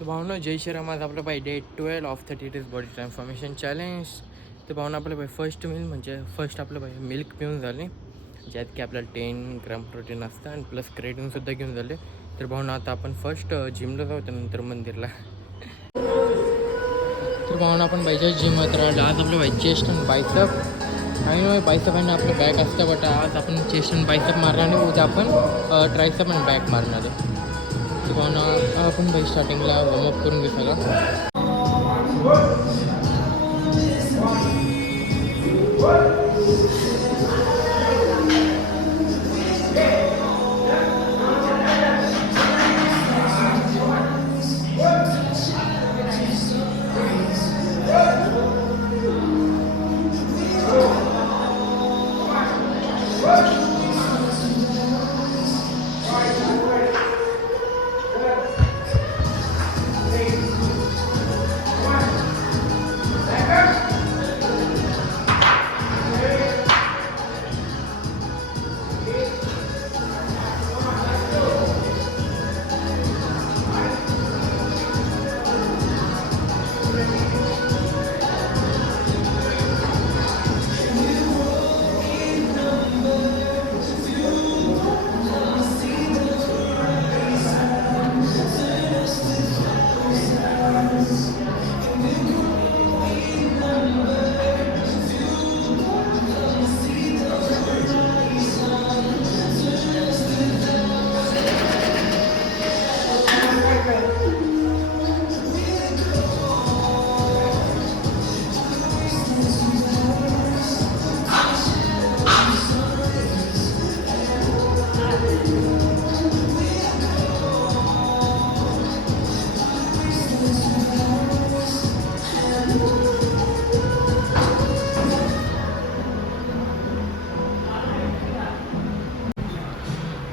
तर भावना जय श्रीराम. आज आपलं पाहिजे डे 12 ऑफ 30 डेज बॉडी ट्रान्सफॉर्मेशन चॅलेंज. तर भावना आपलं पाहिजे फर्स्ट मील म्हणजे फर्स्ट आपलं पाहिजे मिल्क पिऊन झाले, ज्यात की आपल्याला 10 ग्राम प्रोटीन असतं आणि प्लस क्रेटिनसुद्धा घेऊन झाले. तर भावना आता आपण फर्स्ट जिमला जाऊ त्यानंतर मंदिरला. तर भावना आपण पाहिजे जिमत राहिलं. आज आपलं पाहिजे चेस्ट आणि बायसप आणि बायसप आणि आपलं बॅक असतं, बट आज आपण चेस्ट आणि बायसप मारणार आणि उद्या आपण ट्रायसप आणि बॅक मारणार आहे. तर भावना आपण बाई स्टार्टिंगला वॉर्मअप करून घेऊ सगळं.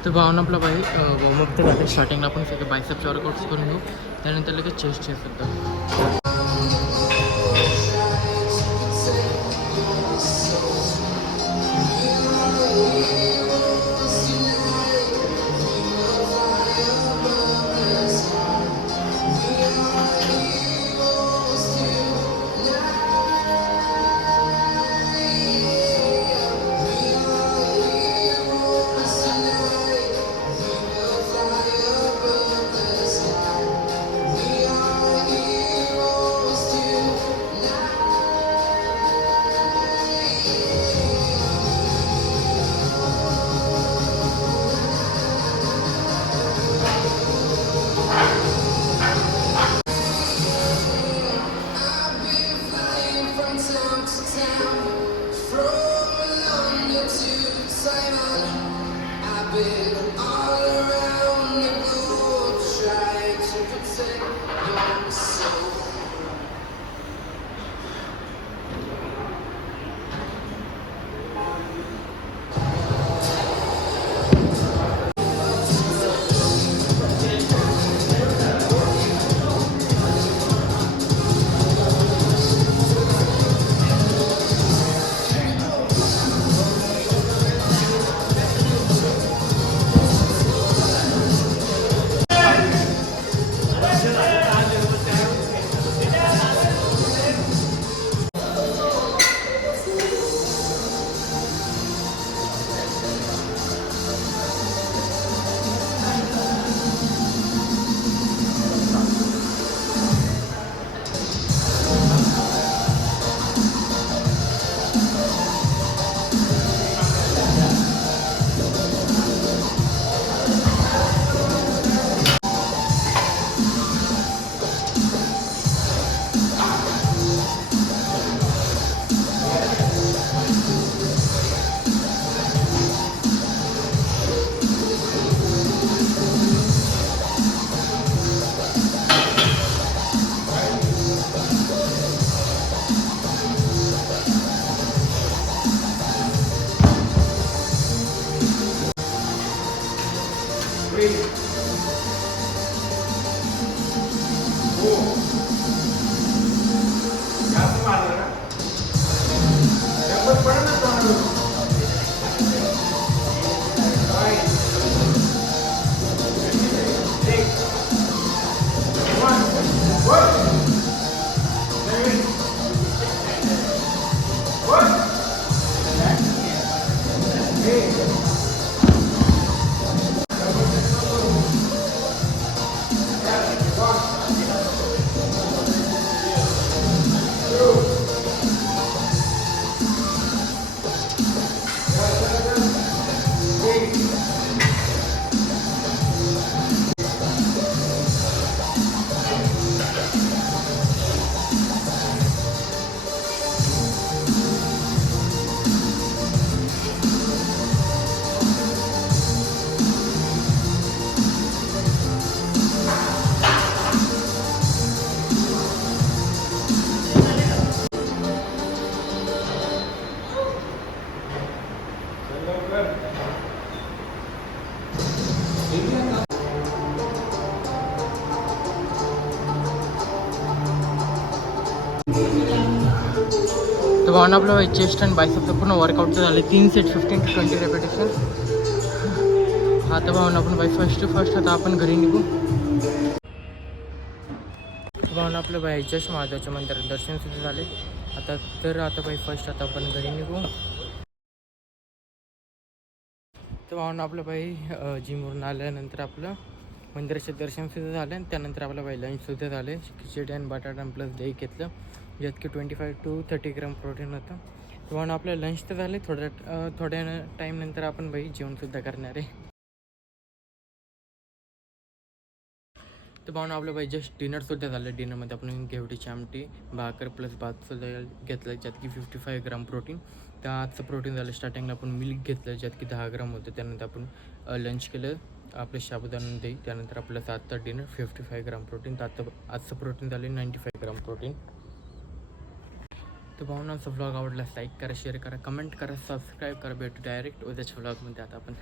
तर भावना आपला बाई वॉर्मअप तर झालं. स्टार्टिंगला आपण सगळे बायसेपचे वर्कआउट्स करून घेऊ, त्यानंतर लगेच चेस्टचे सुद्धा. तर भावना आपलं चेस्ट आणि बायसेपचं पूर्ण वर्कआउट झाले 3 सेट 15 to 20 रेपिटेशन. हा तर भावना आपण फर्स्ट आता आपण घरी निघू. तर भावना आपलं जस्ट महादेवाच्या मंदिरात दर्शन सुद्धा झाले. आता फर्स्ट आता आपण घरी निघू. तर भावना आपलं जिमवरून आल्यानंतर आपलं मंदिराचे दर्शनसुद्धा झालं आणि त्यानंतर आपलं लंचसुद्धा झाले. खिचडी आणि बटाटा प्लस दही घेतलं, ज्यात की 25 to 30 ग्राम प्रोटीन होतं. तर भावना आपलं लंच तर झाले. थोड्या टाईमनंतर आपण जेवणसुद्धा करणार आहे. तर भावना आपलं जस्ट डिनरसुद्धा झालं. डिनरमध्ये आपण घेवडीची आमटी, भाकर प्लस भातसुद्धा घेतलं, ज्यात की 55 ग्राम प्रोटीन. तर आजचं प्रोटीन झालं. स्टार्टिंगला आपण मिल्क घेतलं, ज्यात की 10 ग्राम होतं. त्यानंतर आपण लंच केलं आपलं साबुदाणा दही. त्यानंतर आपलं 7चा डिनर 55 ग्राम प्रोटीन. तर आजचं प्रोटीन झालं 95 ग्राम प्रोटीन. तर भावनाचा व्लॉग आवडल्यास लाईक करा, शेअर करा, कमेंट करा, सबस्क्राईब करा. भेटू डायरेक्ट उद्याच्या व्लॉगमध्ये आता आपण.